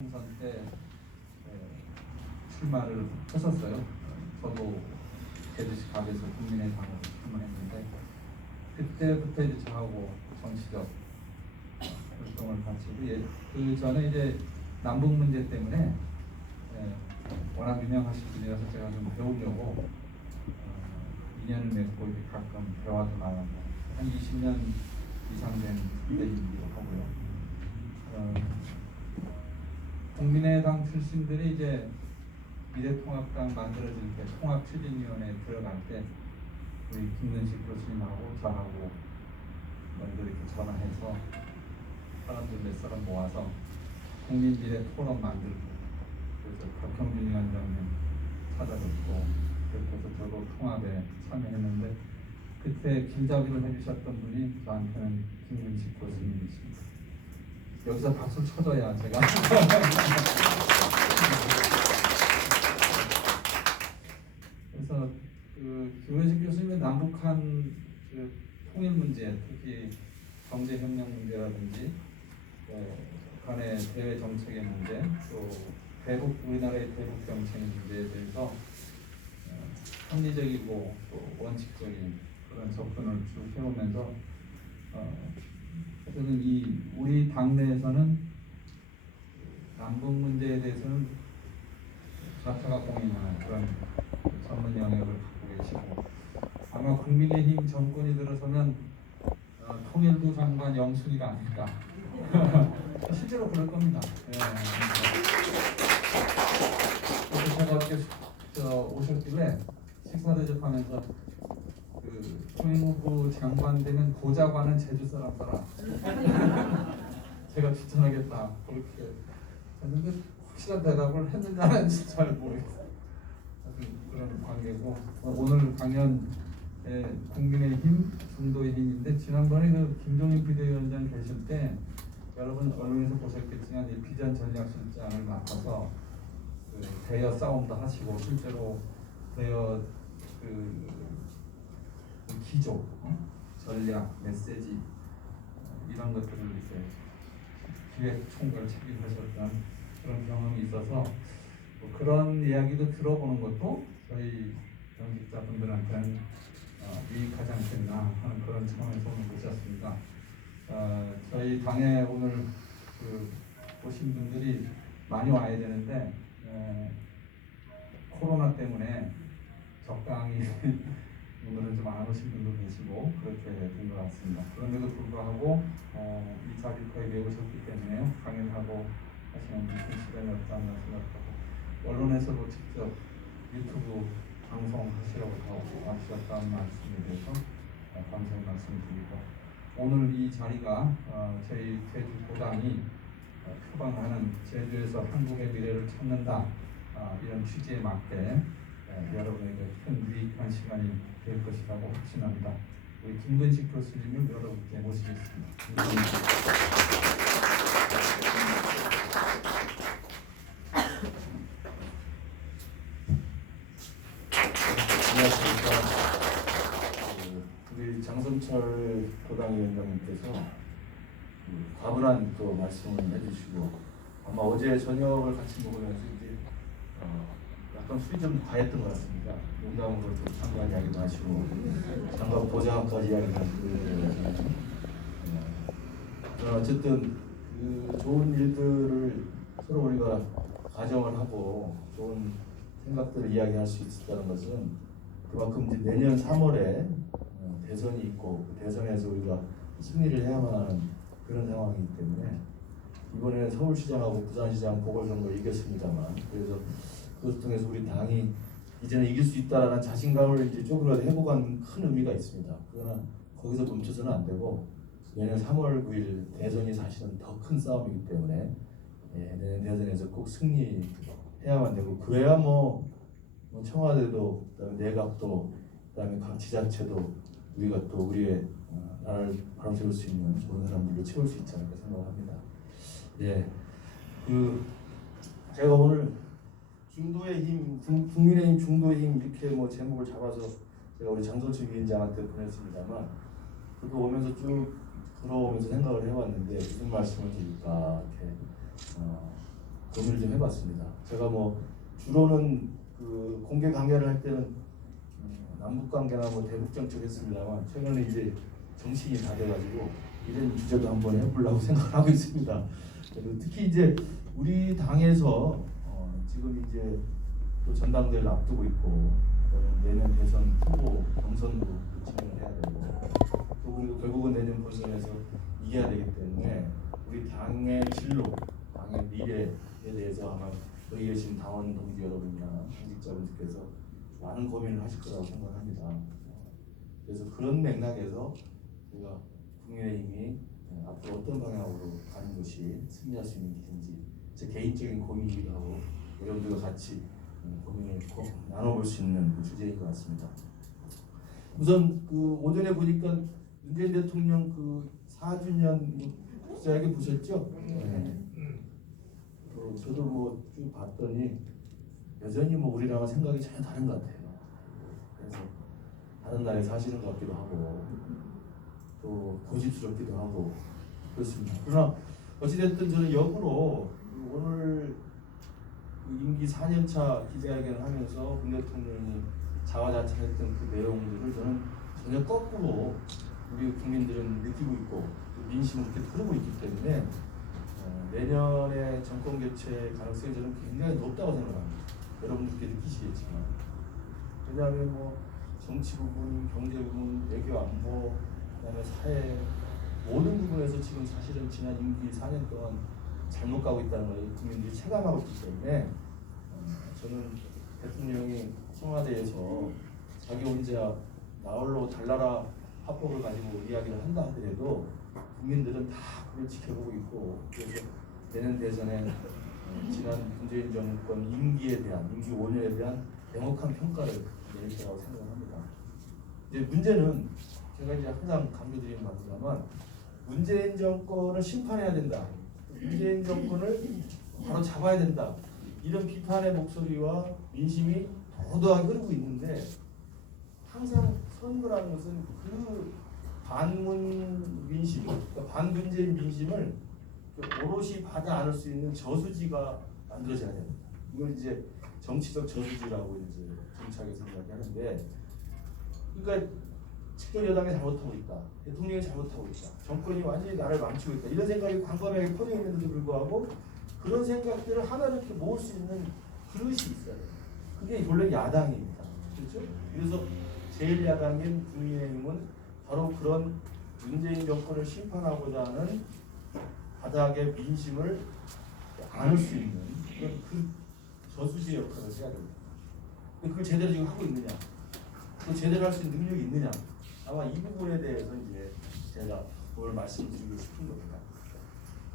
총선 때 출마를 했었어요. 저도 제주시 갑에서 국민의당으로 출마했는데 그때부터 이제 저하고 정치적 활동을 같이 그 전에 이제 남북 문제 때문에 워낙 유명하신 분이라서 제가 좀 배우려고 인연을 맺고 이렇게 가끔 대화도 나누고 한 20년 이상 된 선배이기도 하고요. 국민의당 출신들이 이제 미래통합당 만들어질 때 통합추진위원회에 들어갈 때 우리 김근식 교수님하고 저하고 먼저 이렇게 전화해서 사람들 몇 사람 모아서 국민미래 토론 만들고, 그래서 박형준 위원장님 찾아뵙고 그렇게 해서 저도 통합에 참여했는데 그때 길잡이를 해주셨던 분이 저한테는 김근식 교수님이십니다. 여기서 박수 쳐줘야 제가 그래서 김근식 교수님의 남북한 통일 문제, 특히 경제협력 문제라든지 간의 대외 정책의 문제, 또 우리나라의 대북 정책 문제에 대해서 합리적이고 또 원칙적인 그런 접근을 쭉 해오면서 저는 우리 당내에서는 남북 문제에 대해서는 좌파가 공인하는 그런 전문 영역을 갖고 계시고, 아마 국민의힘 정권이 들어서면 통일부 장관 영순위가 아닐까. 실제로 그럴 겁니다. 그래서 제가 어저께 오셨길래 식사 대접하면서 통일부 장관 되면 보좌관은 제주 사람 써라. 제가 추천하겠다. 그렇게 했는데 확실한 대답을 했는지 안 했는지 잘 모르겠어요. 그런 관계고, 오늘 강연 국민의힘 중도의 힘인데, 지난번에 김종인 비대위원장 계실 때 여러분 언론에서 보셨겠지만 이 비전 전략실장을 맡아서 대여 싸움도 하시고 실제로 대여 기조, 전략, 메시지 이런 것들을 이렇게 기획 총괄 책임하셨던 그런 경험이 있어서 그런 이야기도 들어보는 것도 저희 연직자분들한테는 유익하지 않겠나 하는 그런 차원에서 오늘 모셨습니다. 저희 당에 오늘 오신 분들이 많이 와야 되는데 코로나 때문에 적당히 오늘은 좀 안 오신 분도 계시고 그렇게 된 것 같습니다. 그런데도 불구하고 이 자리까지 외우셨기 때문에 강연하고 하시는 무슨 시간이 없지 않나 생각하고, 언론에서도 직접 유튜브 방송하시라고 하셨다는 말씀에 대해서 감사의 말씀드리고, 오늘 이 자리가 저희 제주도당이 표방하는 제주에서 한국의 미래를 찾는다 이런 취지에 맞게 여러분에게 큰 유익한 시간이 될 것이라고 확신합니다. 우리 김근식 교수님을 여러분께 모시겠습니다. 안녕하십니까. 우리 장성철 도당위원장님께서 과분한 또 말씀을 해주시고, 아마 어제 저녁을 같이 먹으면서 이제 약간 술이 좀 과했던 것 같습니다. 농담으로 좀 장관 이야기도 하시고 장관 보좌관까지 이야기도 하시고, 어쨌든 좋은 일들을 서로 우리가 가정을 하고 좋은 생각들을 이야기할 수 있었다는 것은 그만큼 이제 내년 3월에 대선이 있고 그 대선에서 우리가 승리를 해야만 하는 그런 상황이기 때문에, 이번에 서울시장하고 부산시장 보궐선거 이겼습니다만, 그래서 그것을 통해서 우리 당이 이제는 이길 수 있다라는 자신감을 이제 조금이라도 회복한 큰 의미가 있습니다. 그러나 거기서 멈춰서는 안 되고, 내년 3월 9일 대선이 사실은 더 큰 싸움이기 때문에 내년 대선에서 꼭 승리해야만 되고, 그래야 뭐 청와대도, 그다음에 내각도, 그다음에 각 지자체도 우리가 또 우리의 나라를 바로 세울 수 있는 좋은 사람들로 채울 수 있지 않을까 생각합니다. 제가 오늘 중도의 힘, 국민의힘 중도의 힘 이렇게 뭐 제목을 잡아서 제가 우리 장성철 위원장한테 보냈습니다만, 그거 오면서 쭉 들어오면서 생각을 해왔는데 무슨 말씀을 드릴까 이렇게 고민을 좀 해봤습니다. 제가 뭐 주로는 그 공개 강연을 할 때는 남북 관계나 뭐 대북 정책 했습니다만 최근에 이제 정신이 다 돼가지고 이런 주제도 한번 해보려고 생각하고 있습니다. 그래서 특히 이제 우리 당에서 지금 이제 또 전당대회를 앞두고 있고 내년 대선 후보 경선도 진행을 해야 되고 또 그리고 결국은 내년 본선에서 이겨야 되기 때문에 우리 당의 진로, 당의 미래에 대해서 아마 여기 계신 당원 동지 여러분이나 당직자분들께서 많은 고민을 하실 거라고 생각합니다. 그래서 그런 맥락에서 우리가 국민의힘이 앞으로 어떤 방향으로 가는 것이 승리할 수 있는 길인지 제 개인적인 고민이기도 하고 여러분들과 같이 고민을 나눠볼 수 있는 그 주제인 것 같습니다. 우선 그 오전에 보니까 문재인 대통령 그 4주년 기자회견 보셨죠? 네. 저도 뭐 쭉 봤더니 여전히 뭐 우리랑은 생각이 전혀 다른 것 같아요. 그래서 다른 나라에 사시는 것 같기도 하고 또 고집스럽기도 하고 그렇습니다. 그러나 어찌됐든 저는 역으로 오늘 그 임기 4년차 기자회견을 하면서 문 대통령이 자화자찬했던 그 내용들을 저는 전혀 거꾸로 우리 국민들은 느끼고 있고 민심은 그렇게 흐르고 있기 때문에 내년에 정권 교체 가능성이 저는 굉장히 높다고 생각합니다. 여러분들께 느끼시겠지만 왜냐하면 뭐 정치 부분, 경제 부분, 외교 안보, 그다음에 사회 모든 부분에서 지금 사실은 지난 임기 4년 동안 잘못 가고 있다는 걸 국민들이 체감하고 있기 때문에 저는 대통령이 청와대에서 자기 혼자 나홀로 달나라 화법을 가지고 이야기를 한다 하더라도 국민들은 다 그걸 지켜보고 있고 그래서 내년 대선에 지난 문재인 정권 임기 5년에 대한 명확한 평가를 내릴 거라고 생각합니다. 이제 문제는 제가 이제 항상 강조드리는 겁니다만 문재인 정권을 심판해야 된다. 문재인 정권을 바로 잡아야 된다. 이런 비판의 목소리와 민심이 도도하게 흐르고 있는데 항상 선거라는 것은 그 반문 민심, 그러니까 반문재인 민심을 오롯이 받아 안을 수 있는 저수지가 만들어져야 됩니다. 이걸 이제 정치적 저수지라고 이제 정치학에서 이야기하는데, 그러니까 집권 여당이 잘못하고 있다, 대통령이 잘못하고 있다, 정권이 완전히 나를 망치고 있다 이런 생각이 광범위하게 퍼져 있는데도 불구하고 그런 생각들을 하나 이렇게 모을 수 있는 그릇이 있어요. 그게 원래 야당입니다. 그렇죠? 그래서 제일 야당인 국민의힘은 바로 그런 문재인 정권을 심판하고자 하는 바닥의 민심을 안을 수 있는 그런 그 저수지 역할을 해야 됩니다. 그걸 제대로 지금 하고 있느냐, 그 제대로 할 수 있는 능력이 있느냐, 아마 이 부분에 대해서 이제 제가 오늘 말씀드리고 싶은 겁니다.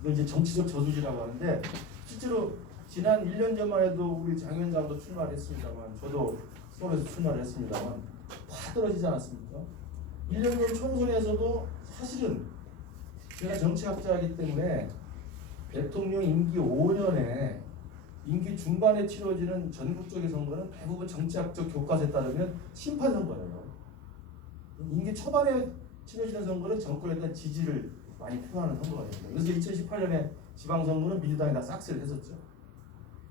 이건 이제 정치적 저수지라고 하는데 실제로 지난 1년 전만 해도 우리 장 위원장도 출마를 했습니다만 저도 서울에서 출마를 했습니다만 다 떨어지지 않았습니까? 1년 전 총선에서도 사실은 제가 정치학자이기 때문에 대통령 임기 5년에 임기 중반에 치러지는 전국적인 선거는 대부분 정치학적 교과서에 따르면 심판 선거예요. 임기 초반에 치러지는 선거는 정권에 대한 지지를 많이 표현하는 선거가 됩니다. 그래서 2018년에 지방선거는 민주당이 다 싹쓸이 했었죠.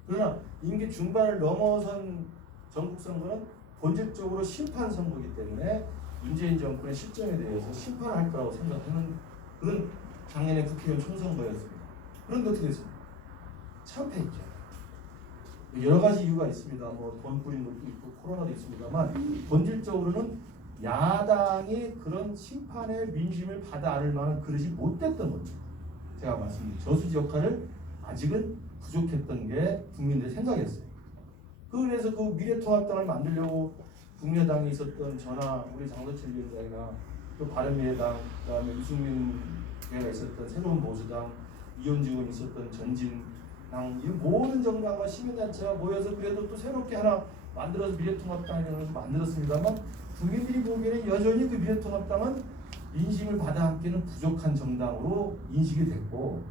그러나 임기 중반을 넘어선 전국선거는 본질적으로 심판 선거이기 때문에 문재인 정권의 실정에 대해서 심판을 할 거라고 생각하는 그런 작년의 국회의원 총선거였습니다. 그런데 어떻게 됐습니까? 참패했죠. 여러 가지 이유가 있습니다. 뭐 돈 뿌린 것도 있고 코로나도 있습니다만 본질적으로는 야당이 그런 심판의 민심을 받아 안을 만한 그릇이 못 됐던 겁니다. 제가 말씀드린 저수지 역할을 아직은 부족했던 게 국민들의 생각이었어요. 그래서 그 미래통합당을 만들려고 국민의당에 있었던 저나 우리 장도철 위원장이나 또 바른미래당, 그다음에 유승민 대회가 있었던 새로운 보수당, 이현주가 있었던 전진당, 이 모든 정당과 시민단체가 모여서 그래도 또 새롭게 하나 만들어서 미래통합당이라는 것을 만들었습니다만 국민들이 보기에는 여전히 그 미래통합당은 민심을 받아 안기는 부족한 정당으로 인식이 됐고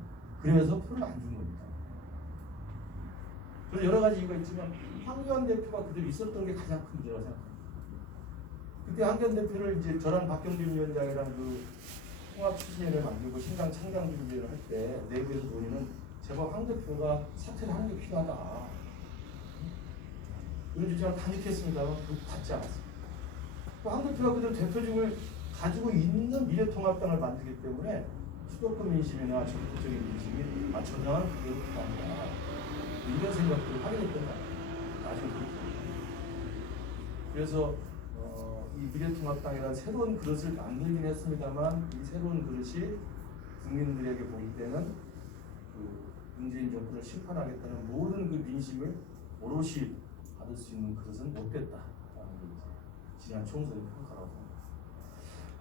그래서 표를 안 준 겁니다. 그래서 여러 가지 이유가 있지만 황교안 대표가 그대로 있었던 게 가장 큰 문제라고 생각합니다. 그때 황교안 대표를 이제 저랑 박경림 위원장이랑 그 통합 추진회를 만들고 신당 창당 준비를 할 때 내부에서 논의는 제발 황 대표가 사퇴를 하는 게 필요하다. 이런 주장을 단축했습니다만 받지 않았습니다. 황 대표가 그대로 대표직을 가지고 있는 미래통합당을 만들기 때문에 수도권 민심이나 전국적인 민심이 전향은 그대로 필요합니다. 이런 생각들을 하게 됐던 거예요. 나중에 그렇게. 그래서 이 미래통합당이라는 새로운 그릇을 만들긴 했습니다만 이 새로운 그릇이 국민들에게 보일 때는 그 문재인 정권을 심판하겠다는 모든 그 민심을 오롯이 받을 수 있는 그릇은 못 됐다라는 게 이제 지난 총선의 평가라고 합니다.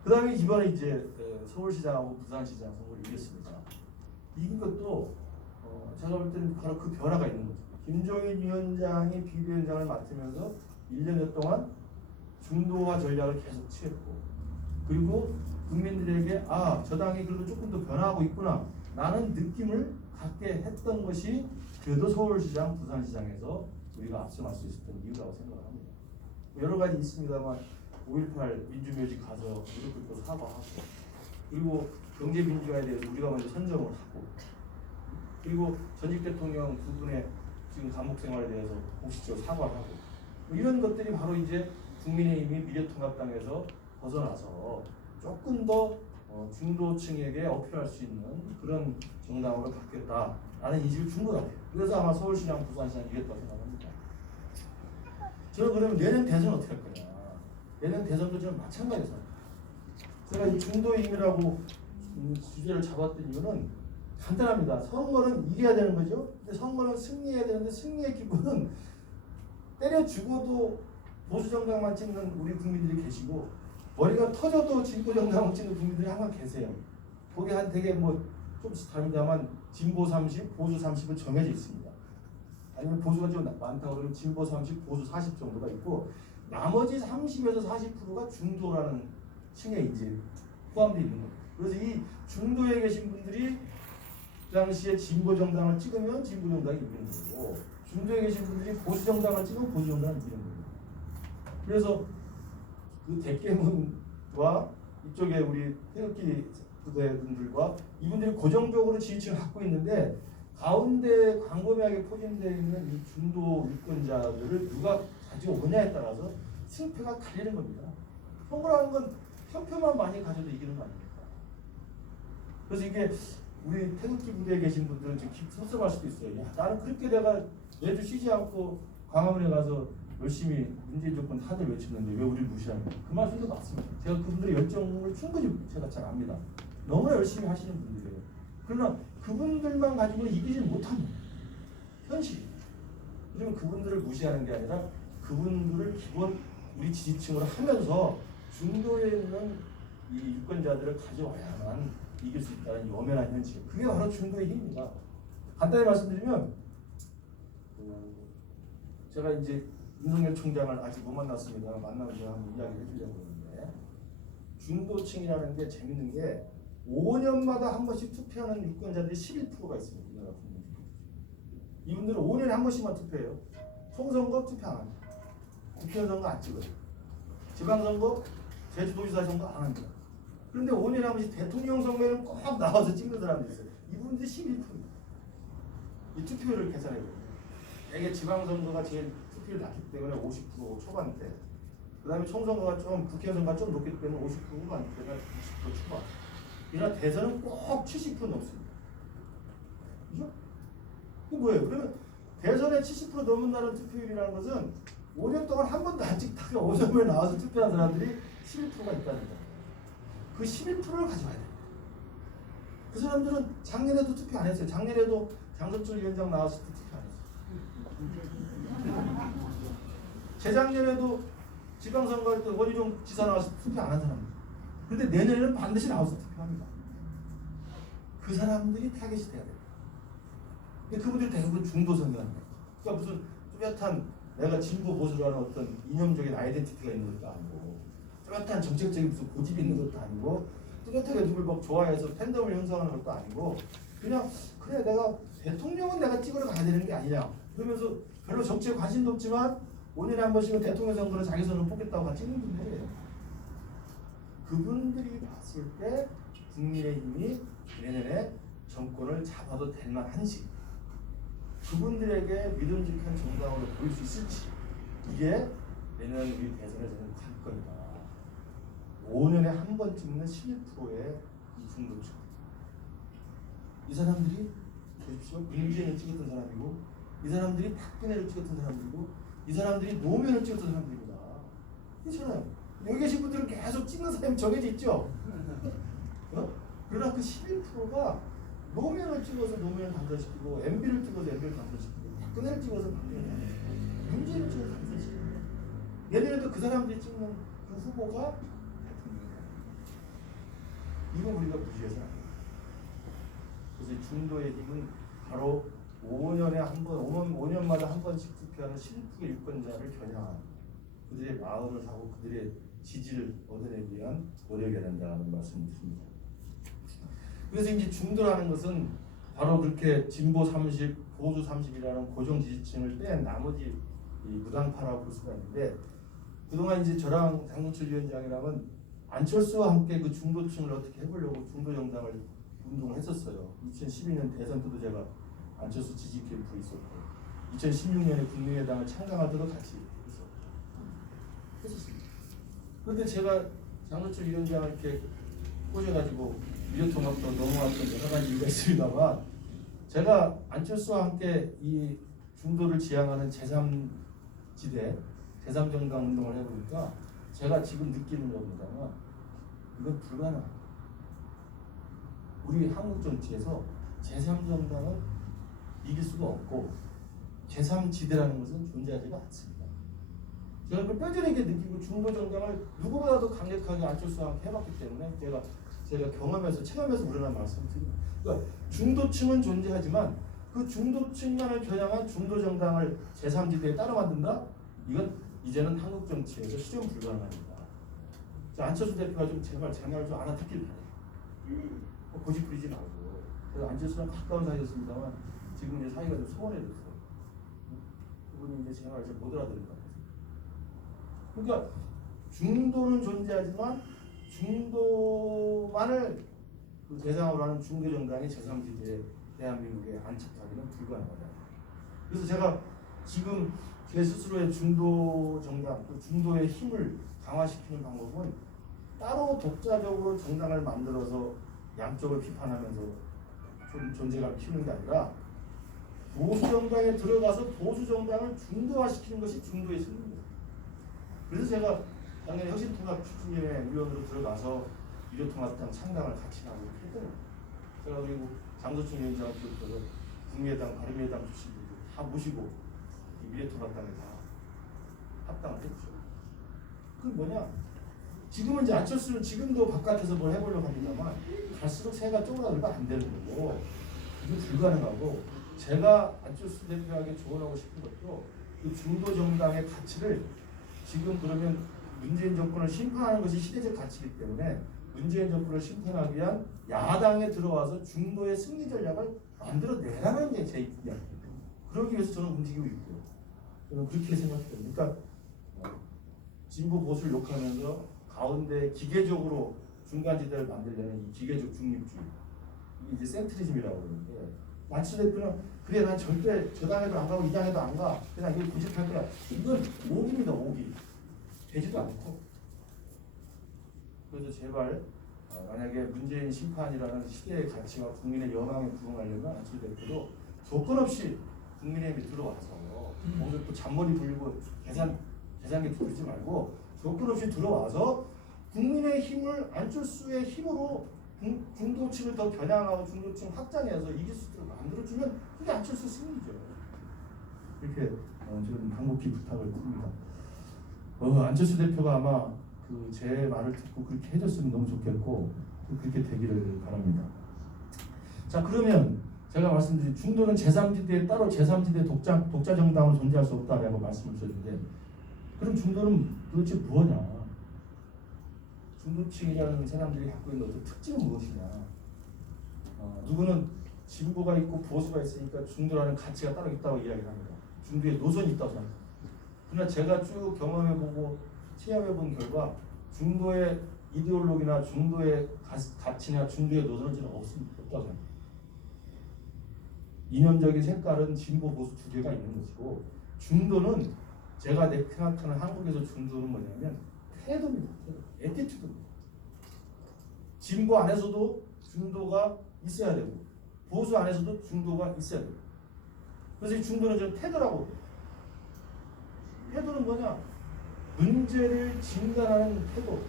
그 다음에 이번에 이제 서울시장하고 부산시장 선거를 이겼습니다. 이긴 것도 제가 볼 때는 바로 그 변화가 있는 거죠. 김종인 위원장이 비대위원장을 맡으면서 1년여 동안 중도화 전략을 계속 취했고, 그리고 국민들에게 저 당이 그래도 조금 더 변화하고 있구나 라는 느낌을 갖게 했던 것이 그래도 서울시장, 부산시장에서 우리가 앞서갈 수 있었던 이유라고 생각을 합니다. 여러 가지 있습니다만 5.18 민주묘지 가서 무릎 꿇고 사과하고, 그리고 경제민주화에 대해서 우리가 먼저 선정을 하고, 그리고 전직 대통령 두 분의 지금 감옥 생활에 대해서 공식적으로 사과를 하고, 이런 것들이 바로 이제 국민의힘이 미래통합당에서 벗어나서 조금 더 중도층에게 어필할 수 있는 그런 정당으로 바뀌었다라는 인식을 준 것 같아요. 그래서 아마 서울시장, 부산시장 이겼다고 생각합니다. 저는 그러면 내년 대선 어떻게 할 거냐? 내년 대선도 저는 마찬가지로 생각합니다. 제가 이 중도임이라고 주제를 잡았던 이유는 간단합니다. 선거는 이겨야 되는 거죠. 근데 선거는 승리해야 되는데 승리의 기분은 때려 죽어도 보수 정당만 찍는 우리 국민들이 계시고, 머리가 터져도 진보 정당을 찍는 국민들이 항상 계세요. 거기 한 되게 뭐 조금씩 다릅니다만 진보 30, 보수 30은 정해져 있습니다. 아니면 보수가 좀 많다고 그러면 진보 30, 보수 40 정도가 있고, 나머지 30에서 40%가 중도라는 층에 이제 포함되어 있는 거예요. 그래서 이 중도에 계신 분들이 그 당시에 진보 정당을 찍으면 진보 정당이 이기는 거고, 중도에 계신 분들이 보수 정당을 찍으면 보수 정당이 이기는 거예요. 그래서 그 대깨문과 이쪽에 우리 태극기 부대분들과 이분들이 고정적으로 지지층을 갖고 있는데, 가운데 광범위하게 포진되어 있는 이 중도 유권자들을 누가 가지고 오냐에 따라서 승패가 갈리는 겁니다. 선거라는 건 한 표만 많이 가져도 이기는 거 아닙니까? 그래서 이게 우리 태극기 부대에 계신 분들은 좀 섭섭할 수도 있어요. 야, 나는 그렇게 내가 매주 쉬지 않고 광화문에 가서 열심히 문재인 정권 탄을 외쳤는데 왜 우리를 무시하는 거예요? 그 말씀도 맞습니다. 제가 그분들의 열정을 충분히 제가 잘 압니다. 너무나 열심히 하시는 분들이에요. 그러나 그분들만 가지고는 이기지 못합니다. 현실. 그러면 그분들을 무시하는 게 아니라 그분들을 기본 우리 지지층으로 하면서 중도에 있는 이 유권자들을 가져와야만 이길 수 있다는 이 엄연한 현실. 그게 바로 중도의 힘입니다. 간단히 말씀드리면 제가 이제 윤석열 총장을 아직 못 만났습니다. 만나면 제가 한번 이야기를 해주려고 하는데, 중도층이라는 게 재밌는 게 5년마다 한 번씩 투표하는 유권자들이 11%가 있습니다. 우리나라 국민. 이분들은 5년에 한 번씩만 투표해요. 총선거 투표 안 합니다. 국회의원 선거 안 찍어요. 지방선거, 제주도지사 선거 안 합니다. 그런데 5년에 한 번씩 대통령 선거에는 꼭 나와서 찍는 사람들이 있어요. 이분들이 11%입니다. 이 투표율을 계산해요. 대개 지방선거가 제일 투표율이 낮기 때문에 50% 초반대. 그 다음에 총선거가 좀, 국회의원 선거가 좀 높기 때문에 50% 후반대가 60% 초반. 그러나 대선은 꼭 70% 넘습니다. 그죠? 그게 뭐예요? 그러면 대선에 70% 넘는다는 투표율이라는 것은 5년 동안 한 번도 안 찍다가 5점을 나와서 투표한 사람들이 11%가 있다는 거예요. 그 11%를 가져와야 돼요. 그 사람들은 작년에도 투표 안 했어요. 작년에도 장석철 위원장 나왔을 때 투표 안 했어요. 재작년에도 지방선거할 때 원희룡 지사 나왔을 때 투표 안 한 사람들. 그런데 내년에는 반드시 나와서 투표합니다. 그 사람들이 타겟이 돼야 돼요. 근데 그분들이 대부분 중도성이라는 거예요. 그러니까 무슨 뚜렷한 내가 진보 보수를 하는 어떤 이념적인 아이덴티티가 있는 것도 아니고, 뚜렷한 정책적인 무슨 고집이 있는 것도 아니고, 뚜렷하게 누굴 막 좋아해서 팬덤을 형성하는 것도 아니고, 그냥 그래 내가 대통령은 내가 찍으러 가야 되는 게 아니냐 그러면서 별로 정치에 관심도 없지만 5년에 한 번씩은 대통령 선거를 자기 손으로 뽑겠다고 같이 찍는 분들이에요. 그분들이 봤을 때 국민의힘이 내년에 정권을 잡아도 될 만한지, 그분들에게 믿음직한 정당으로 보일 수 있을지, 이게 내년 우리 대선의 저는 관건이다. 5년에 한 번 찍는 11%의 이 중도층, 이 사람들이 보십시오. 문재인을 찍었던 사람이고, 이 사람들이 박근혜를 찍었던 사람들이고, 이 사람들이 노무현을 찍었던 사람들입니다. 그렇잖아요. 여기 계신 분들은 계속 찍는 사람이 정해져 있죠. 그러나 그 11%가 노무현을 찍어서 노무현을 당선시키고, MB를 찍어서 MB를 당선시키고, 박근혜를 찍어서 박근혜를 당선시키고, 문재인을 찍어서 당선시키고, 내년에도 그 사람들이 찍는 그 후보가 대통령이다. 이거 우리가 무시해서는 안 돼요. 그래서 중도의 힘은 바로 5년에 한 번, 5년마다 한 번씩 투표하는 실프의 유권자를 겨냥한 그들의 마음을 사고 그들의 지지를 얻어내기 위한 노력해야 된다는 말씀을 드립니다. 그래서 이제 중도라는 것은 바로 그렇게 진보 30, 보수 30이라는 고정 지지층을 뺀 나머지 이 무당파라고 볼 수가 있는데, 그동안 이제 저랑 장동철 위원장이랑은 안철수와 함께 그 중도층을 어떻게 해보려고 중도 정당을 운동을 했었어요. 2012년 대선 때도 제가 안철수 지지 캠프에 있었고, 2016년에 국민의당을 창당할 때도 같이 했었습니다. 그런데 제가 장동철 위원장을 이렇게 꼬셔가지고 미래통합도 넘어왔던 여러 가지 이유가 있습니다만, 제가 안철수와 함께 이 중도를 지향하는 제3지대, 제3정당 운동을 해보니까 제가 지금 느끼는 겁니다만, 이건 불가능합니다. 우리 한국 정치에서 제3정당은 이길 수가 없고 제3지대라는 것은 존재하지가 않습니다. 제가 그 뼈저리게 느끼고 중도 정당을 누구보다도 강력하게 안철수와 함께 해봤기 때문에 제가 경험해서 체감해서 우러난 말씀드립니다. 그러니까 중도층은 존재하지만 그 중도층만을 겨냥한 중도 정당을 제3지대에 따라 만든다? 이건 이제는 한국 정치에서 실현 불가능합니다. 안철수 대표가 좀 제발 제 말을 좀 알아듣길 바래요. 고집 부리지 말고. 그래서 안철수랑 가까운 사이였습니다만 지금 이제 사이가 좀 소원해졌어요. 그분이 이제 제 말을 잘 못 알아들은 것 같아요. 그러니까 중도는 존재하지만 중도만을 그 대상으로 하는 중도 정당이 제3지대에 대한민국에 안착하기는 불가능하다. 그래서 제가 지금 제 스스로의 중도 정당, 그 중도의 힘을 강화시키는 방법은 따로 독자적으로 정당을 만들어서 양쪽을 비판하면서 존재감을 키우는 게 아니라 보수 정당에 들어가서 보수 정당을 중도화시키는 것이 중도의 승리입니다. 그래서 제가 작년에 혁신통합 추진위원회 위원으로 들어가서 미래통합당 창당을 같이 하고 했거든요. 제가 그리고 장도춘 위원장을 비롯해서 국민의당, 바른미래당 출신들도 다 모시고 미래통합당에 다 합당을 했죠. 그게 뭐냐? 지금은 이제 안철수는 지금도 바깥에서 뭘 해보려고 합니다만 갈수록 새가 쪼그라들면 안 되는 거고, 이게 불가능하고, 제가 안철수 대표에게 조언하고 싶은 것도 그 중도 정당의 가치를 지금 그러면 문재인 정권을 심판하는 것이 시대적 가치이기 때문에 문재인 정권을 심판하기 위한 야당에 들어와서 중도의 승리 전략을 만들어내라는 게 제 이야기입니다. 그러기 위해서 저는 움직이고 있고요. 저는 그렇게 생각해요. 그러니까 진보 보수를 욕하면서 가운데 기계적으로 중간지대를 만들려는 이 기계적 중립주의, 이게 이제 센트리즘이라고 그러는데, 안철수 대표는 그래 난 절대 저 당에도 안 가고 이 당에도 안 가, 그냥 이걸 고집할 거야. 이건 오기입니다. 오기. 되지도 않고. 그래서 제발 만약에 문재인 심판이라는 시대의 가치와 국민의 여망에 부응하려면 안철수 대표도 조건 없이 국민의힘에 들어와서 오늘 또 잔머리 불리고 계산기 부리지 말고 조건 없이 들어와서 국민의 힘을 안철수의 힘으로 중도층을 더 겨냥하고 중도층 확장해서 이길 수 있도록 만들어주면 그게 안철수 승리죠. 이렇게 저는 강력히 부탁을 드립니다. 안철수 대표가 아마 그 제 말을 듣고 그렇게 해줬으면 너무 좋겠고 그렇게 되기를 바랍니다. 자, 그러면 제가 말씀드린 중도는 제3지대에 따로 제3지대 독자 정당으로 존재할 수 없다라고 말씀을 드렸는데, 그럼 중도는 도대체 뭐냐? 중도층이라는 사람들이 갖고 있는 어떤 특징은 무엇이냐? 누구는 진보가 있고 보수가 있으니까 중도라는 가치가 따로 있다고 이야기를 합니다. 중도에 노선이 있다고 생각합니다. 그러나 제가 쭉 경험해보고 체험해본 결과 중도의 이데올로기나 중도의 가치나 중도의 노선은 저는 없다고 생각합니다. 이념적인 색깔은 진보 보수 두 개가 있는 것이고 중도는 제가 생각하는 한국에서 중도는 뭐냐면 태도입니다. 애티튜드입니다. 진보 안에서도 중도가 있어야 되고 보수 안에서도 중도가 있어야 되고 그래서 이 중도는 저는 태도라고 해요. 태도는 뭐냐? 문제를 진단하는 태도,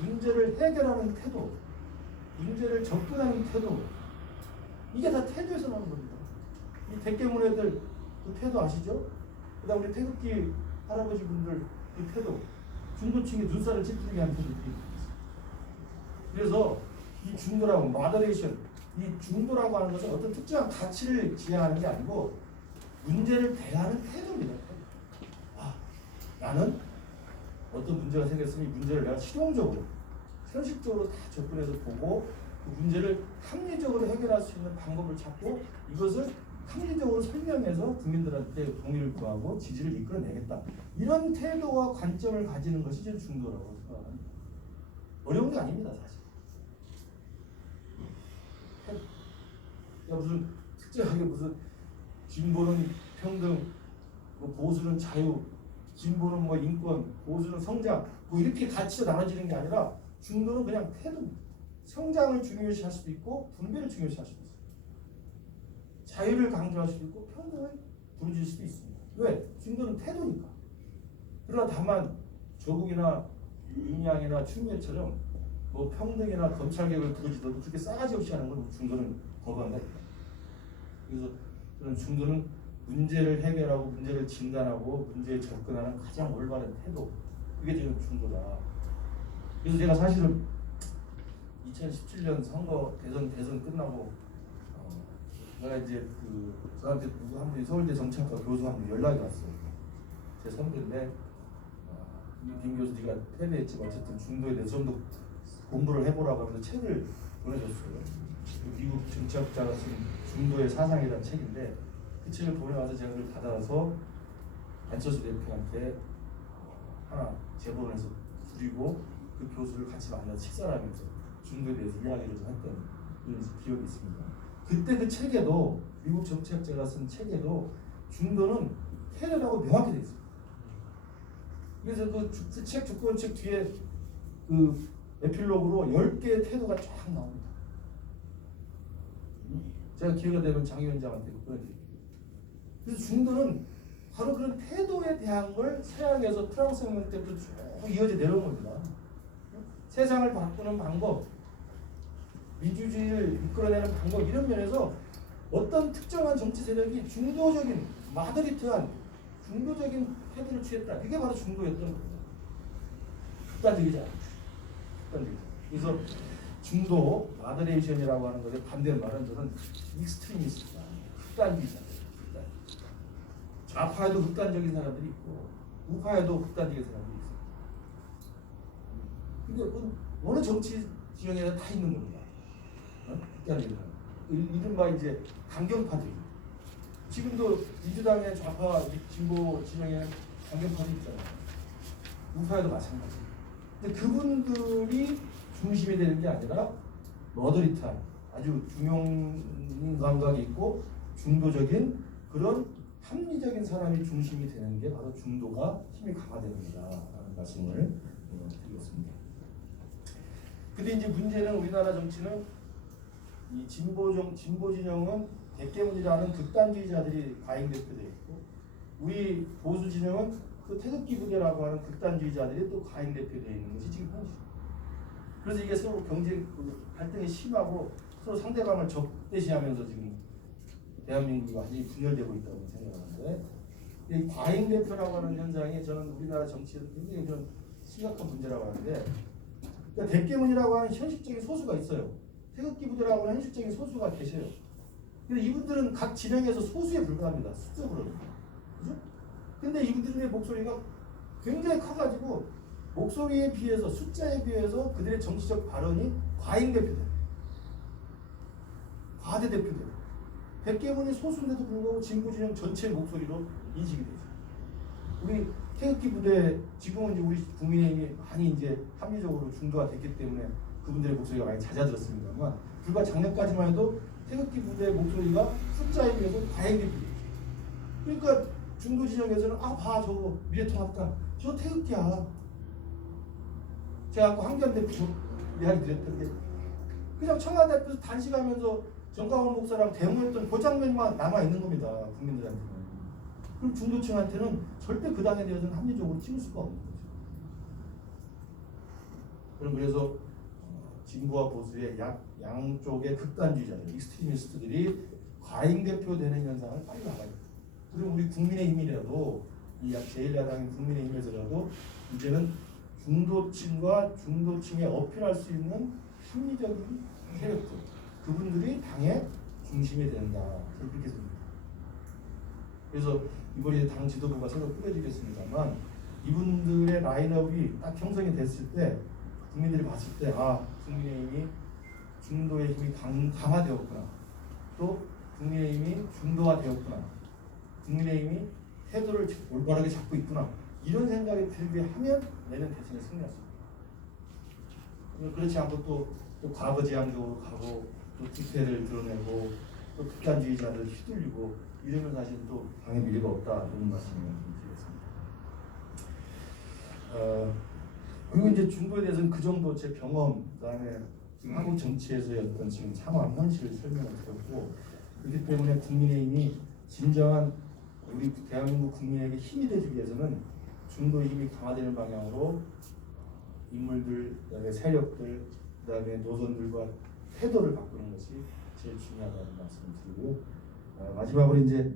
문제를 해결하는 태도, 문제를 접근하는 태도 이게 다 태도에서 나오는 겁니다. 이 대깨문애들 그 태도 아시죠? 그 다음 우리 태극기 할아버지 분들 그 태도 중도층의 눈살을 찌푸리게 하는 태도들이 있습니다. 그래서 이 중도라고 마더레이션 이 중도라고 하는 것은 어떤 특정한 가치를 지향하는 게 아니고 문제를 대하는 태도입니다. 아, 나는 어떤 문제가 생겼으니 이 문제를 내가 실용적으로 현실적으로 다 접근해서 보고 그 문제를 합리적으로 해결할 수 있는 방법을 찾고 이것을 합리적으로 설명해서 국민들한테 동의를 구하고 지지를 이끌어내겠다. 이런 태도와 관점을 가지는 것이 전 중도라고 생각합니다. 어려운 게 아닙니다, 사실. 무슨 특정하게 무슨 진보는 평등, 뭐 보수는 자유, 진보는 뭐 인권, 보수는 성장, 뭐 이렇게 가치가 나눠지는 게 아니라 중도는 그냥 태도입니다. 성장을 중요시할 수도 있고 분배를 중요시할 수도 있어요. 자유를 강조할 수도 있고 평등을 부르질 수도 있습니다. 왜? 중도는 태도니까. 그러나 다만 조국이나 윤양이나 추미애처럼 뭐 평등이나 검찰개혁을 부르지도 그렇게 싸가지 없이 하는 건 중도는 거부한다. 그래서 저는 중도는 문제를 해결하고 문제를 진단하고 문제에 접근하는 가장 올바른 태도 그게 지금 중도다. 그래서 제가 사실은 2017년 선거 대선 끝나고 제가 이제 그 저한테 누구 한 분이 서울대 정치학과 교수 한 분이 연락이 왔어요. 제 선배인데 김 교수 네가 패배했지만 어쨌든 중도에 대해서 좀 더 공부를 해보라고 하면서 책을 보내줬어요. 미국 정치학자가 쓴 중도의 사상이라는 책인데 그 책을 보내와서 제가 그걸 받아서 안철수 대표한테 하나 제보를 해서 드리고 그 교수를 같이 만나서 식사를 하면서 중도에 대해서 이야기를 좀 했던 그런 기억이 있습니다. 그때 그 책에도 미국 정치학자가 쓴 책에도 중도는 태도라고 명확히 되어 있습니다. 그래서 그 책 조건책 뒤에 그 에필로그로 10개의 태도가 쫙 나옵니다. 제가 기회가 되면 장 위원장한테 보내드릴게요. 그래서 중도는 바로 그런 태도에 대한 걸 서양에서 프랑스 혁명 때부터 쭉 이어져 내려온 겁니다. 세상을 바꾸는 방법, 민주주의를 이끌어내는 방법 이런 면에서 어떤 특정한 정치 세력이 중도적인 마드리트한 중도적인 태도를 취했다. 그게 바로 중도였던 겁니다. 극단적이지 않아요. 그래서 중도 마더레이션이라고 하는 것의 반대말은 저는 익스트리미스트다. 극단주의자. 좌파에도 극단적인 사람들이 있고 우파에도 극단적인 사람들이 있어요. 근데 어느 정치 지형에나 다 있는 겁니다. 극단적인 사람. 이른바 이제 강경파들. 지금도 민주당의 좌파 진보 진영에 강경파들이 있잖아요. 우파에도 마찬가지. 근데 그분들이 중심이 되는 게 아니라 머더리트한 아주 중용 감각이 있고 중도적인 그런 합리적인 사람이 중심이 되는 게 바로 중도가 힘이 강화되는 거다라는 말씀을 드리겠습니다. 근데 이제 문제는 우리나라 정치는 이 진보 진영은 대깨문이라는 극단주의자들이 과잉 대표되어 있고 우리 보수 진영은 그 태극기 부대라고 하는 극단주의자들이 또 과잉 대표되어 있는 것이 지금 현실입니다. 그래서 이게 서로 경쟁 갈등이 심하고 서로 상대방을 적대시하면서 지금 대한민국이 완전히 분열되고 있다고 생각하는데 이 과잉 대표라고 하는 현상이 저는 우리나라 정치에서 굉장히 좀 심각한 문제라고 하는데 그러니까 대깨문이라고 하는 현실적인 소수가 있어요. 태극기 부대라고 하는 현실적인 소수가 계셔요. 근데 이분들은 각 진영에서 소수에 불과합니다. 수적으로는. 그죠? 근데 이분들의 목소리가 굉장히 커가지고 목소리에 비해서 숫자에 비해서 그들의 정치적 발언이 과잉 대표돼요. 과대 대표돼요. 백개문이 소수인데도 불구하고 진보 진영 전체의 목소리로 인식이 되죠. 우리 태극기 부대 지금은 이제 우리 국민의힘이 많이 이제 합리적으로 중도가 됐기 때문에 그분들의 목소리가 많이 잦아들었습니다만 불과 작년까지만 해도 태극기 부대의 목소리가 숫자에 비해서 과잉 대표. 그러니까 중도 진영에서는 봐 저거 미래통합당 저 태극기야. 제가 아까 황교안 대표 이야기 드렸던 게 그냥 청와대 앞에서 단식하면서 정광훈 목사랑 대응했던 그 장면만 남아 있는 겁니다. 국민들한테는. 그럼 중도층한테는 절대 그 당에 대해서는 합리적으로 찍을 수가 없는 거죠. 그럼 그래서 진보와 보수의 양쪽의 극단주의자들, 익스트리미스트들이 과잉 대표되는 현상을 빨리 나가야 돼요. 그럼 우리 국민의힘이라도 이 제1야당인 국민의힘에서라도 이제는 중도층과 중도층에 어필할 수 있는 합리적인 세력들, 그분들이 당의 중심이 된다. 그렇게 됩니다. 그래서 이번에 당 지도부가 새로 꾸려지겠습니다만 이분들의 라인업이 딱 형성이 됐을 때 국민들이 봤을 때 국민의힘이 중도의 힘이 강화되었구나. 또 국민의힘이 중도화되었구나. 국민의힘이 태도를 올바르게 잡고 있구나. 이런 생각이 들게 하면 내년 대선에 승리할 수 있습니다. 그렇지 않고 또 과거지향적으로 가고 또 부패를 드러내고 또 극단주의자를 휘둘리고 이러면 사실 또 당의 미래가 없다 이런 말씀을 드리겠습니다. 그리고 이제 중도에 대해서는 그 정도 제 경험, 그다음에 한국 정치에서의 어떤 지금 상황, 현실을 설명을 드렸고 그렇기 때문에 국민의힘이 진정한 우리 대한민국 국민에게 힘이 되기 위해서는 중도의 힘이 강화되는 방향으로 인물들, 그다음에 세력들, 그다음에 노선들과 태도를 바꾸는 것이 제일 중요하다는 말씀을 드리고 마지막으로 이제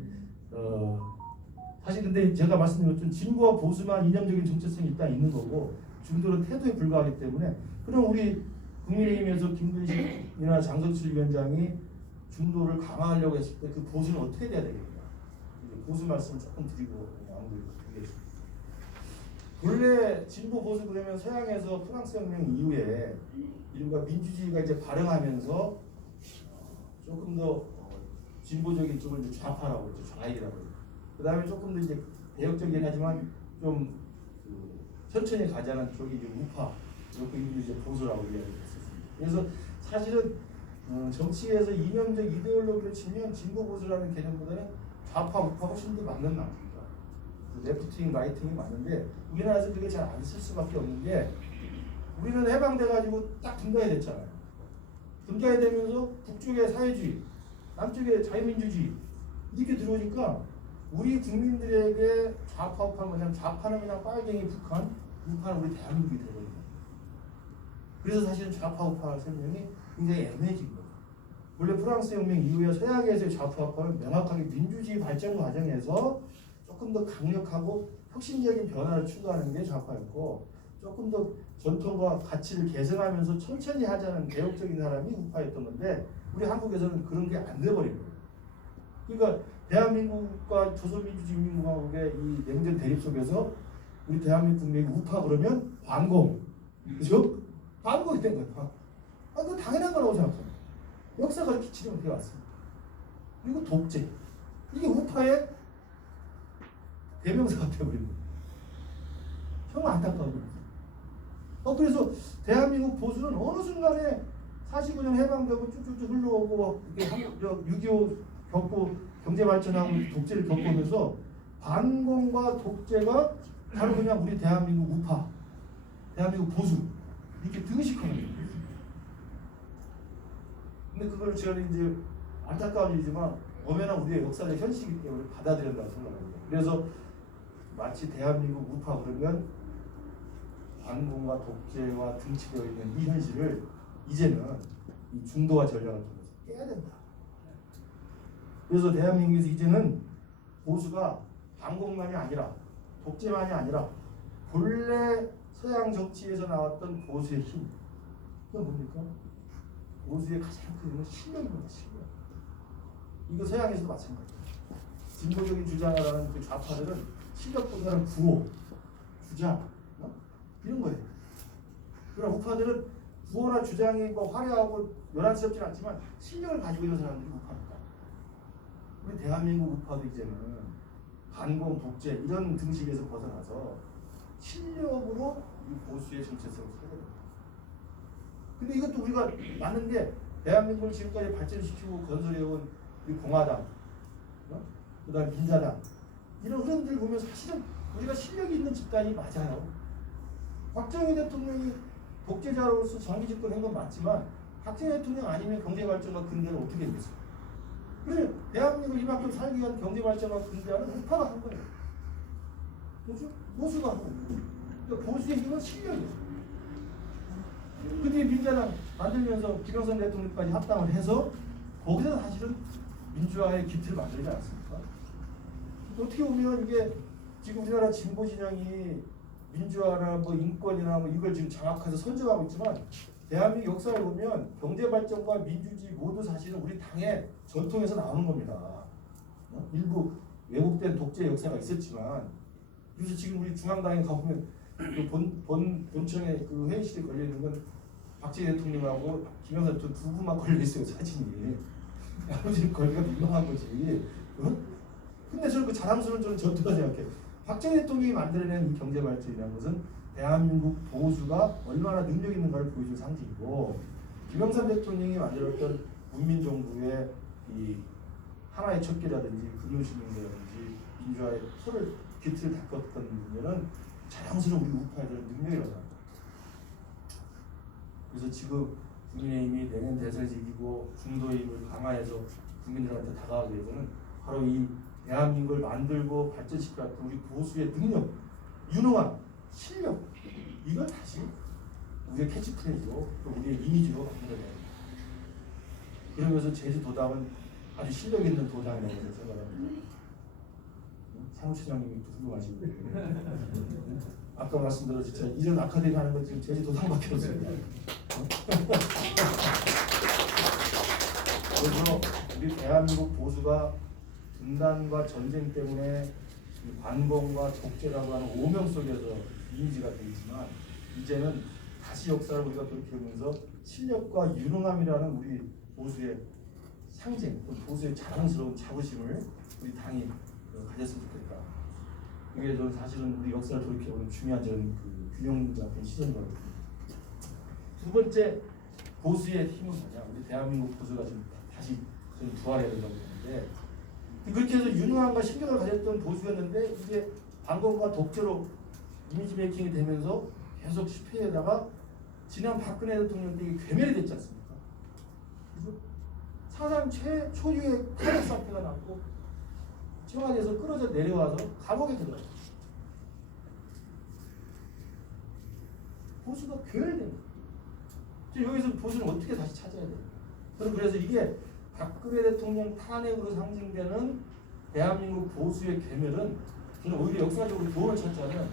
사실 근데 제가 말씀드린 것처럼 진보와 보수만 이념적인 정체성이 있는 거고 중도는 태도에 불과하기 때문에 그럼 우리 국민의힘에서 김근식이나 장성철 위원장이 중도를 강화하려고 했을 때 그 보수는 어떻게 돼야 되겠냐. 보수 말씀 조금 드리고 마무리드리겠습니다. 원래 진보 보수 그러면 서양에서 프랑스 혁명 이후에 이른바 민주주의가 이제 발흥하면서 조금 더 진보적인 쪽을 이제 좌파라고 그러죠. 좌익이라고 그러죠. 그 다음에 조금 더 이제 개혁적이긴 하지만 좀 천천히 가자는 쪽이 이제 우파, 이렇게 이제 보수라고 이야기했었습니다. 그래서 사실은 정치에서 이념적 이데올로기를 치면 진보 보수라는 개념보다는 좌파 우파가 훨씬 더 맞는 말입니다. 레프트윙, 라이트윙이 맞는데 우리나라에서 그게 잘 안 쓸 수밖에 없는 게 우리는 해방돼가지고 딱 분단이 됐잖아요. 분단이 되면서 북쪽에 사회주의, 남쪽에 자유민주주의 이렇게 들어오니까 우리 국민들에게 좌파 우파는 뭐냐면 좌파는 그냥 빨갱이 북한, 우파는 우리 대한민국이 되거든요. 그래서 사실은 좌파 우파 설명이 굉장히 애매해진 거예요. 원래 프랑스 혁명 이후에 서양에서의 좌파 우파는 명확하게 민주주의 발전 과정에서 조금 더 강력하고 혁신적인 변화를 추구하는 게 좌파였고 조금 더 전통과 가치를 개선하면서 천천히 하자는 개혁적인 사람이 우파였던 건데 우리 한국에서는 그런 게 안 돼버린 거예요. 그러니까 대한민국과 조선민주주의인민공화국의 이 냉전 대립 속에서 우리 대한민국 국민이 우파 그러면 반공, 그죠? 반공이 된 거예요. 그거 당연한 거라고 생각합니다. 역사가 이렇게 치료돼 왔습니다. 그리고 독재, 이게 우파의 대명사가 되어버린 거예요. 정말 안타까운 거예요. 그래서 대한민국 보수는 어느 순간에 49년 해방되고 쭉쭉쭉 흘러오고 이렇게 6.25 겪고 경제 발전하고 독재를 겪으면서 반공과 독재가 바로 그냥 우리 대한민국 우파, 대한민국 보수 이렇게 등식하는 거예요. 근데 그걸 저는 이제 안타까운 일이지만 엄연한 우리의 역사적 현실이기 때문에 받아들인다고 생각합니다. 그래서 마치 대한민국 우파 그러면 반공과 독재와 등치되어 있는 이 현실을 이제는 이 중도화 전략을 통해서 깨야 된다. 그래서 대한민국에서 이제는 보수가 반공만이 아니라 독재만이 아니라 본래 서양 정치에서 나왔던 보수의 힘, 그건 뭡니까? 보수의 가장 큰 힘은 실력입니다. 실력. 이거 서양에서도 마찬가지예요. 진보적인 주장이라는 그 좌파들은 실력보다는 구호, 주장 이런 거예요. 그러나 우파들은 구호나 주장이 뭐 화려하고 요란스럽진 않지만 실력을 가지고 있는 사람들이 우파입니다. 우리 대한민국 우파도 이제는 반공, 독재 이런 등식에서 벗어나서 실력으로 이 보수의 정체성을 살려야 됩니다. 근데 이것도 우리가 맞는 게 대한민국을 지금까지 발전시키고 건설해온 이 공화당, 그다음 민자당 이런 흐름들 보면 사실은 우리가 실력이 있는 집단이 맞아요. 박정희 대통령이 독재자로서 정기 집권한 건 맞지만 박정희 대통령 아니면 경제 발전과 근대는 어떻게 됐어요? 그래 대한민국을 이만큼 살기 위한 경제 발전과 근대화는 우파가 한 거예요. 그렇죠? 보수가 한 거예요. 그러니까 보수의 힘은 실력이에요. 근데 민자당 만들면서 김영삼 대통령까지 합당을 해서 거기서 사실은 민주화의 기틀을 만들지 않았습니까? 어떻게 보면 이게 지금 우리나라 진보 진영이 민주화나 뭐 인권이나 뭐 이걸 지금 장악해서 선정하고 있지만 대한민국 역사를 보면 경제 발전과 민주주의 모두 사실은 우리 당의 전통에서 나오는 겁니다. 일부 왜곡된 독재 역사가 있었지만 그래서 지금 우리 중앙당에 가보면 그 본청에 그 회의실에 걸려 있는 건 박정희 대통령하고 김영삼 두 분만 걸려 있어요 사진이. 아버지 거기가 민망한 거지. 근데 저는 그 자랑스러운 저는 전투가 생각해. 박정희 대통령이 만들어낸 이 경제 발전이라는 것은 대한민국 보수가 얼마나 능력 있는가를 보여준 상징이고 김영삼 대통령이 만들었던 국민정부의 이 하나의 척결이라든지 금융시민제라든지 민주화의 서를 기틀을 닦았던 분들은 자랑스러운 우리 우파들의 능력이라고 합니다. 그래서 지금 국민의힘이 내년 대선에서 이기고 중도의 힘을 강화해서 국민들한테 다가가기 위해서는 바로 이 대한민국을 만들고 발전시켰던 우리 보수의 능력, 유능함, 실력 이걸 다시 우리의 캐치프레이즈로 또 우리의 이미지로 만들어야 됩니다. 그러면서 제주도당은 아주 실력 있는 도당이라고 생각합니다. 사무처장님이 훌륭하시고 아까 말씀드린 진짜 이런 아카데미 하는 건 지금 제주도당밖에 없습니다. 그래서 우리 대한민국 보수가 분단과 전쟁 때문에 반공과 독재라고 하는 오명 속에서 이미지가 되지만 이제는 다시 역사를 우리가 돌이켜보면서 실력과 유능함이라는 우리 보수의 상징, 보수의 자랑스러운 자부심을 우리 당이 가졌으면 좋겠다. 이게 저는 사실은 우리 역사를 돌이켜보는 중요한 저는 그 균형 잡힌 시선이거든요. 두 번째 보수의 힘은 뭐냐? 우리 대한민국 보수가 지금 다시 저는 부활해야 된다고 보는데 그렇게 해서 유능함과 신경을 가졌던 보수였는데 이게 반공과 독재로 이미지 메이킹이 되면서 계속 실패하다가 지난 박근혜 대통령 때 괴멸이 됐지 않습니까? 그래서 사상 초유의 탄핵 사태가 났고 청와대에서 끌어져 내려와서 감옥에 들어갔어요. 보수가 괴멸됩니다. 여기서 보수는 어떻게 다시 찾아야 돼요? 저는 그래서 이게 박근혜 대통령 탄핵으로 상징되는 대한민국 보수의 괴멸은 저는 오히려 역사적으로 교훈을 찾자면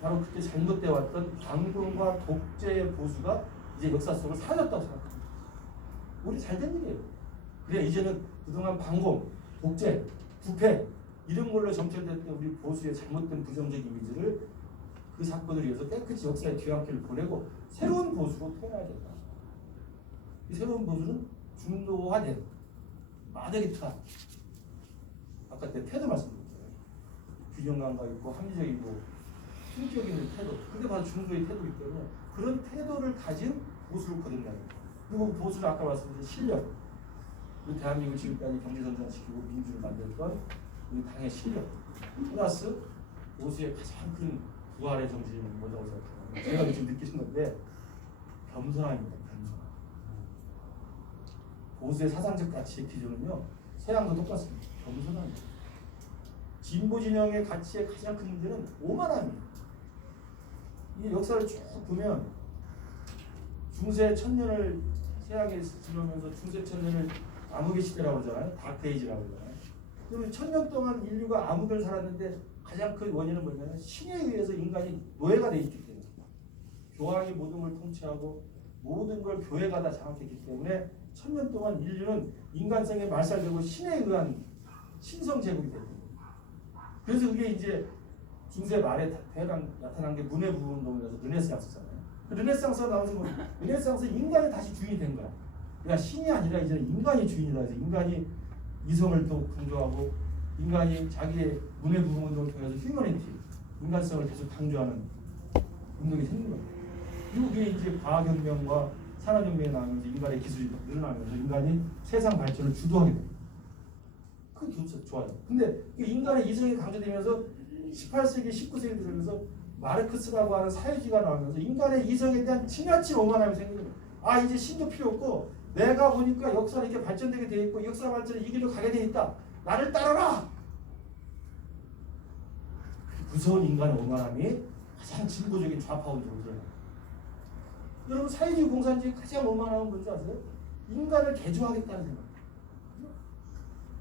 바로 그때 잘못되어 왔던 반공과 독재의 보수가 이제 역사 속으로 사라졌다고 생각합니다. 우리 잘된 일이에요. 그래 이제는 그동안 반공, 독재, 부패 이런 걸로 점철됐던 우리 보수의 잘못된 부정적 이미지를 그 사건을 위해서 깨끗이 역사의 뒤안길을 보내고 새로운 보수로 태어나야 된다. 이 새로운 보수는 중도화된 마더리트한 아까 내 태도 말씀드렸잖아요. 균형감과 있고 합리적이고 품격 있는 태도 그게 바로 중도의 태도이기 때문에 그런 태도를 가진 보수를 거듭나는 거예요. 그리고 보수는 아까 말씀드린 실력 우리 대한민국을 지금까지 경제성장시키고 민주를 만들었던 우리 당의 실력 플러스 보수의 가장 큰 부활의 정신은 뭐라고 생각하면 제가 지금 느끼신 건데 겸손함입니다. 겸손함. 보수의 사상적 가치의 기준은요 서양도 똑같습니다. 겸손함입니다. 진보 진영의 가치의 가장 큰 문제는 오만함입니다. 이 역사를 쭉 보면 중세 천년을 서양에 들어오면서 중세 천년을 암흑의 시대라고 그러잖아요. 다크에이지라고 그러잖아요. 그러면 1000년 동안 인류가 암흑을 살았는데 가장 큰 원인은 뭐냐면 신에 의해서 인간이 노예가 돼 있기 때문에 교황이 모든 걸 통치하고 모든 걸 교회가 다 장악했기 때문에 1000년 동안 인류는 인간성에 말살되고 신에 의한 신성 제국이 됐습니다. 그래서 그게 이제 중세 말에 대강 나타난 게 문해 부흥 운동이라서 르네상스잖아요. 그 르네상스가 나오면서 뭐 르네상스 인간이 다시 주인이 된 거야. 그러니까 신이 아니라 이제 인간이 주인이다. 해서 인간이 이성을 또 강조하고 인간이 자기의 문해 부흥 운동을 통해서 휴머니티, 인간성을 계속 강조하는 운동이 생긴 겁니다. 그리고 그게 이제 과학혁명과 산업혁명이 나오면서 인간의 기술이 늘어나면서 인간이 세상 발전을 주도하게 됩니다. 그게 좋아요. 근데 그 인간의 이성이 강조되면서 18세기, 19세기 들어오면서 마르크스라고 하는 사회주의가 나오면서 인간의 이성에 대한 지나친 오만함이 생기는 거예요. 아, 이제 신도 필요 없고 내가 보니까 역사는 이렇게 발전되게 돼 있고 역사 발전을 이 길로 가게 돼 있다. 나를 따라라. 무서운 인간의 오만함이 가장 진보적인 좌파 운동으로 들어요. 여러분 사회주의 공산주의 가장 오만함은 뭔지 아세요? 인간을 개조하겠다는 생각.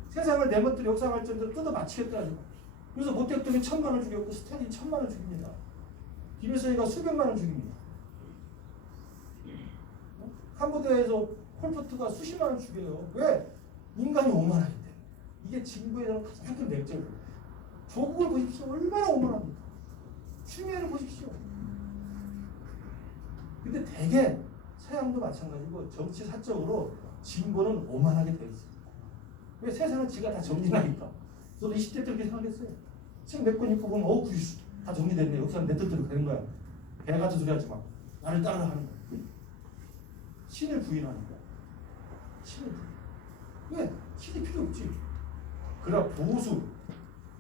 세상을 내 멋대로 역사 발전대로 뜯어 맞추겠다는 생각. 그래서 모택동이 1000만원 죽였고 스탈린이 1000만원 죽입니다. 김일성이가 수백만원 죽입니다. 캄보디아에서 폴포트가 수십만원 죽여요. 왜? 인간이 오만하기 때문에. 이게 진보에 대한 가장 큰 맥점이에요. 조국을 보십시오. 얼마나 오만합니까? 추미애를 보십시오. 근데 대개 서양도 마찬가지고 정치 사적으로 진보는 오만하게 되어 있습니다. 왜? 세상은 지가 다 정리하니까. 저도 20대 때 그렇게 생각했어요. 책 몇 권 읽고 보면 다 정리됐네. 역사는 내 뜻대로 되는 거야. 배 같은 소리 하지 마. 나를 따르라 하는 거야. 신을 부인하는 거야. 신을 부인. 왜? 신이 필요 없지. 그러나 보수,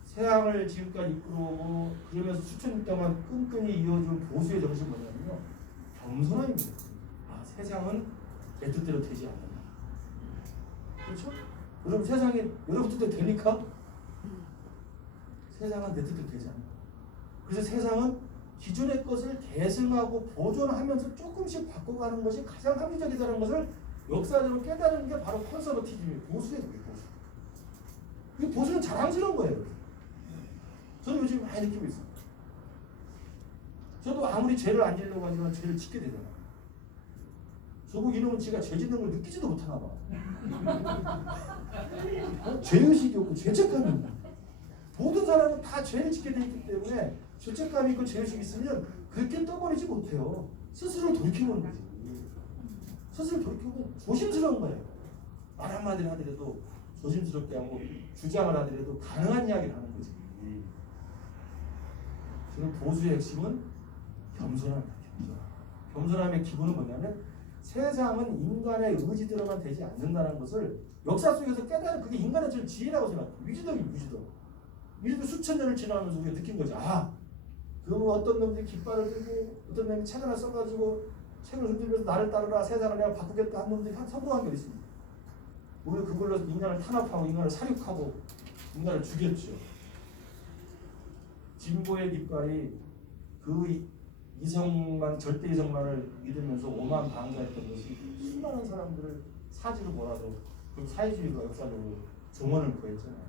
서양을 지금까지 이끌어오고 그러면서 수천 년 동안 끈끈이 이어준 보수의 정신은 뭐냐면요. 겸손함입니다. 아, 세상은 내 뜻대로 되지 않는다. 그렇죠? 여러분 세상이 여러분 뜻대로 되니까? 세상은 내 뜻대로 되지 않는다. 그래서 세상은 기존의 것을 계승하고 보존하면서 조금씩 바꿔가는 것이 가장 합리적이다는 것을 역사적으로 깨달은 게 바로 컨서버티즘이에요. 보수예요. 보수. 이 보수는 자랑스러운 거예요. 저는 요즘 많이 느끼고 있습니다. 저도 아무리 죄를 안 지으려고 하지만 죄를 짓게 되잖아요. 저거 이놈은 지가 죄 짓는 걸 느끼지도 못하나 봐. 죄의식이 없고 죄책감이 없고. 모든 사람은 다 죄를 짓게 돼 있기 때문에 죄책감이 있고 죄의식이 있으면 그렇게 떠버리지 못해요. 스스로 돌이켜보는 거지. 스스로 돌이켜보고 조심스러운 거예요. 말 한마디를 하더라도 조심스럽게 하고 주장을 하더라도 가능한 이야기를 하는 거지. 저는 보수의 핵심은 겸손함이다. 겸손함의 기본은 뭐냐면 세상은 인간의 의지대로만 되지 않는다는 것을 역사 속에서 깨달은 그게 인간의 전 지혜라고 생각해요. 위지덕이 위지덕. 이렇게 수천 년을 지나면서 우리가 느낀 거죠. 아, 그 어떤 놈들이 깃발을 들고 어떤 놈이 책 하나 써가지고 책을 흔들면서 나를 따르라 세상을 내가 바꾸겠다 한 놈들이 성공한 게 있습니다. 우리 그걸로 인간을 탄압하고 인간을 사육하고 인간을 죽였죠. 진보의 깃발이 그 이성만 절대 이성만을 믿으면서 오만 방자했던 것이 수많은 사람들을 사지로 몰아도 그 사회주의가 역사적으로 종언을 구했잖아요.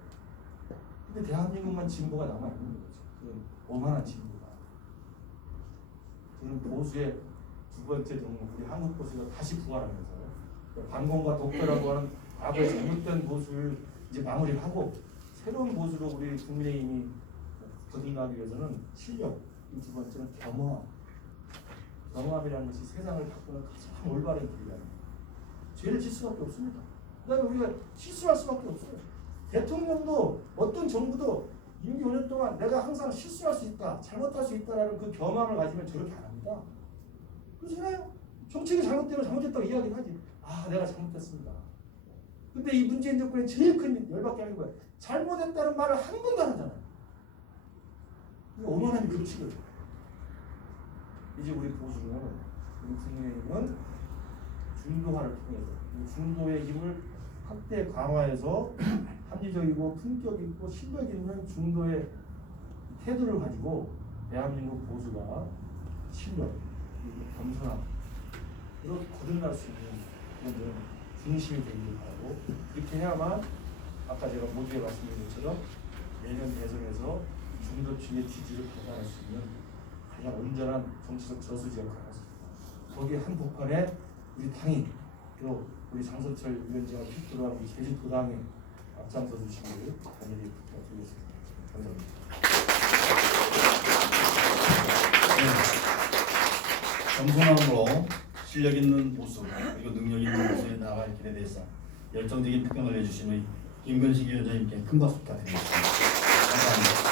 근데 대한민국만 진보가 남아있는 거죠. 그건 오만한 진보가. 저는 보수의 두 번째 종목, 우리 한국 보수가 다시 부활하면서 반공과 독재라고 하는 과거의 잘못된 보수를 이제 마무리를 하고 새로운 보수로 우리 국민의힘이 거듭나기 위해서는 실력, 이 두 번째는 겸허함. 겸허함이라는 것이 세상을 바꾸는 가장 올바른 길이다. 죄를 짓을 수밖에 없습니다. 그다음에 우리가 실수할 수밖에 없어요. 대통령도 어떤 정부도 임기 5년 동안 내가 항상 실수할 수 있다, 잘못할 수 있다라는 그 겸함을 가지면 저렇게 안 합니다. 그렇잖아요. 정책이 잘못되면 잘못했다고 이야기를 하지. 아, 내가 잘못했습니다. 근데 이 문재인 정권의 제일 큰 열받게 하는 거야. 잘못했다는 말을 한 번도 안 하잖아요. 이거 오만함이 규칙을. 이제 우리 보수는, 우리 국민의힘은 중도화를 통해서 이 중도의 힘을 확대 강화해서 합리적이고 품격 있고 실력 있는 중도의 태도를 가지고 대한민국 보수가 실력, 겸손함, 그리고 거듭날 수 있는 그런 중심이 되기를 바라고 그렇게 해야만 아까 제가 모두에 말씀드린 것처럼 내년 대선에서 중도층의 지지를 받아낼 수 있는 가장 온전한 정치적 저수지 역할을 할 수 있습니다. 거기에 한복판에 우리 당이 또 우리 장성철 위원장을 필두로 한 우리 제주도당에 앞장서 주시기를 간절히 부탁드리겠습니다. 감사합니다. 겸손함으로 실력 있는 보수 그리고 능력 있는 보수에 나아갈 길에 대해서 열정적인 평을 해주신 우리 김건식 위원장님께 큰 박수 부탁드리겠습니다. 감사합니다.